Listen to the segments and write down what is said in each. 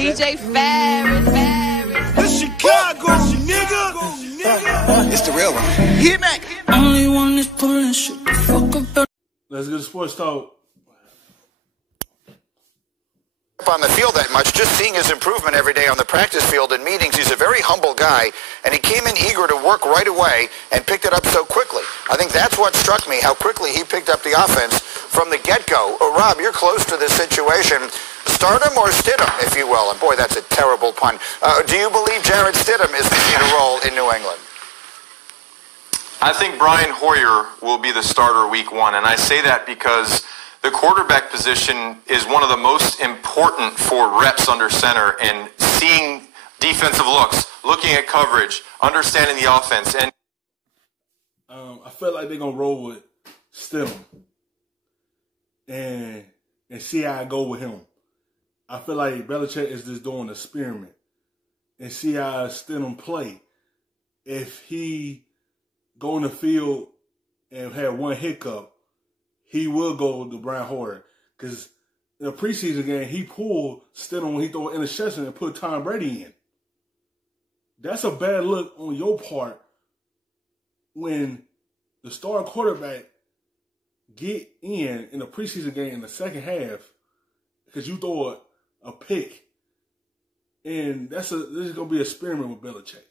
DJ Ferris. The Chicago nigga. It's the real one. Hit Mac. Only one is pulling shit. Fuck about. Let's get to sports talk. On the field that much, just seeing his improvement every day on the practice field and meetings. He's a very humble guy, and he came in eager to work right away and picked it up so quickly. I think that's what struck me, how quickly he picked up the offense from the get-go. Rob, you're close to this situation. Stardom or Stidham, if you will. And boy, that's a terrible pun. Do you believe Jarrett Stidham is the key to role in New England? I think Brian Hoyer will be the starter week 1, and I say that because the quarterback position is one of the most important for reps under center and seeing defensive looks, looking at coverage, understanding the offense. And I feel like they're going to roll with Stidham and see how I go with him. I feel like Belichick is just doing an experiment and see how Stidham play. If he go in the field and have one hiccup, he will go to Brian Hoyer. Because in the preseason game, he pulled Stidham when he threw an interception and put Tom Brady in. That's a bad look on your part when the star quarterback get in the preseason game in the second half because you throw a pick. And this is going to be an experiment with Belichick.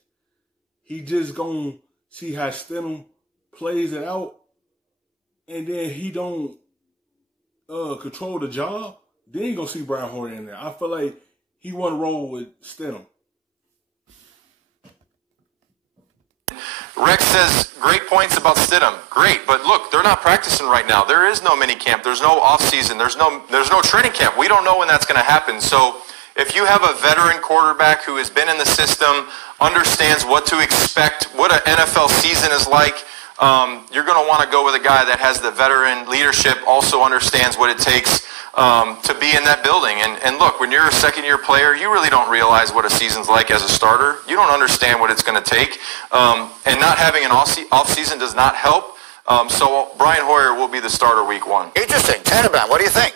He just going to see how Stidham plays it out. And then he don't control the job, then you going to see Brian Hoyer in there. I feel like he want to roll with Stidham. Rex says, great points about Stidham. Great, but look, they're not practicing right now. There is no mini camp. There's no off-season. There's no training camp. We don't know when that's going to happen. So if you have a veteran quarterback who has been in the system, understands what to expect, what an NFL season is like, you're going to want to go with a guy that has the veteran leadership, also understands what it takes to be in that building. And look, when you're a second-year player, you really don't realize what a season's like as a starter. You don't understand what it's going to take. And not having an off-season does not help. So Brian Hoyer will be the starter week 1. Interesting. Tannenbaum, what do you think?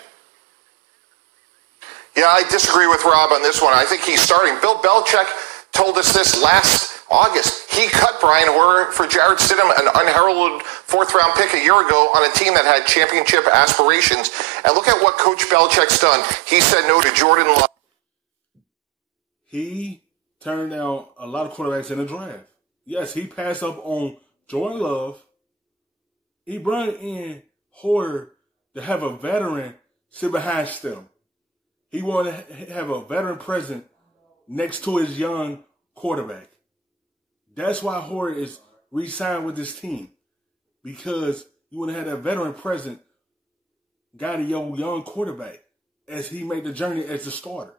Yeah, I disagree with Rob on this one. I think he's starting. Bill Belichick told us this last August. He cut Brian Hoyer for Jarrett Stidham, an unheralded fourth-round pick a year ago on a team that had championship aspirations. And look at what Coach Belichick's done. He said no to Jordan Love. He turned down a lot of quarterbacks in the draft. Yes, he passed up on Jordan Love. He brought in Hoyer to have a veteran sit behind Stidham. He wanted to have a veteran present next to his young quarterback. That's why Hoyer is re-signed with this team. Because you want to have that veteran present guiding your young quarterback as he made the journey as the starter.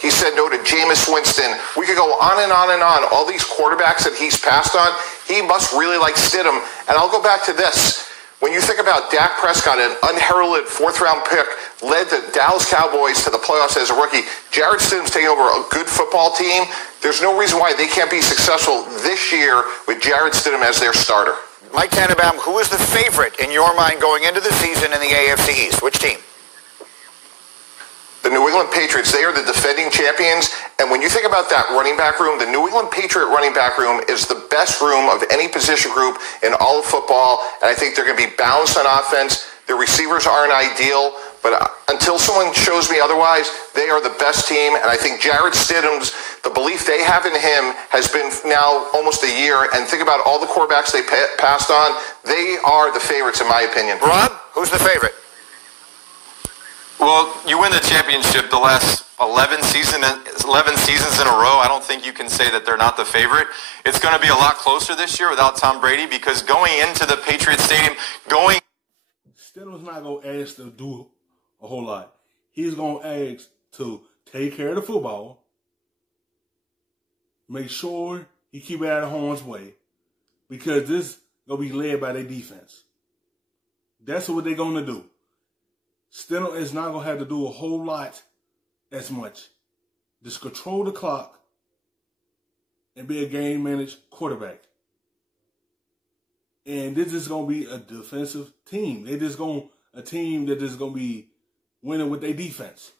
He said no to Jameis Winston. We could go on and on and on. All these quarterbacks that he's passed on, he must really like Stidham. And I'll go back to this. When you think about Dak Prescott, an unheralded fourth-round pick, led the Dallas Cowboys to the playoffs as a rookie. Jarrett Stidham's taking over a good football team. There's no reason why they can't be successful this year with Jarrett Stidham as their starter. Mike Tannenbaum, who is the favorite in your mind going into the season in the AFC East? Which team? The New England Patriots, they are the defending champions. And when you think about that running back room, the New England Patriot running back room is the best room of any position group in all of football. And I think they're going to be balanced on offense. Their receivers aren't ideal. But until someone shows me otherwise, they are the best team. And I think Jarrett Stidham's, the belief they have in him has been now almost a year. And think about all the quarterbacks they passed on. They are the favorites, in my opinion. Rob, who's the favorite? Well, you win the championship the last 11 seasons in a row. I don't think you can say that they're not the favorite. It's going to be a lot closer this year without Tom Brady because going into the Patriots Stadium, Stidham's not going to ask to do a whole lot. He's going to ask to take care of the football, make sure he keep it out of harm's way, because this is going to be led by their defense. That's what they're going to do. Stidham is not going to have to do a whole lot as much. Just control the clock and be a game-managed quarterback. And this is going to be a defensive team. They're just going a team that is going to be winning with their defense.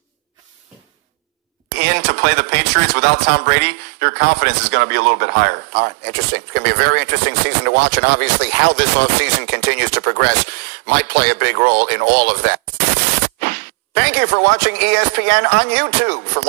In to play the Patriots without Tom Brady, your confidence is going to be a little bit higher. All right, interesting. It's going to be a very interesting season to watch, and obviously how this offseason continues to progress might play a big role in all of that. Thank you for watching ESPN on YouTube. For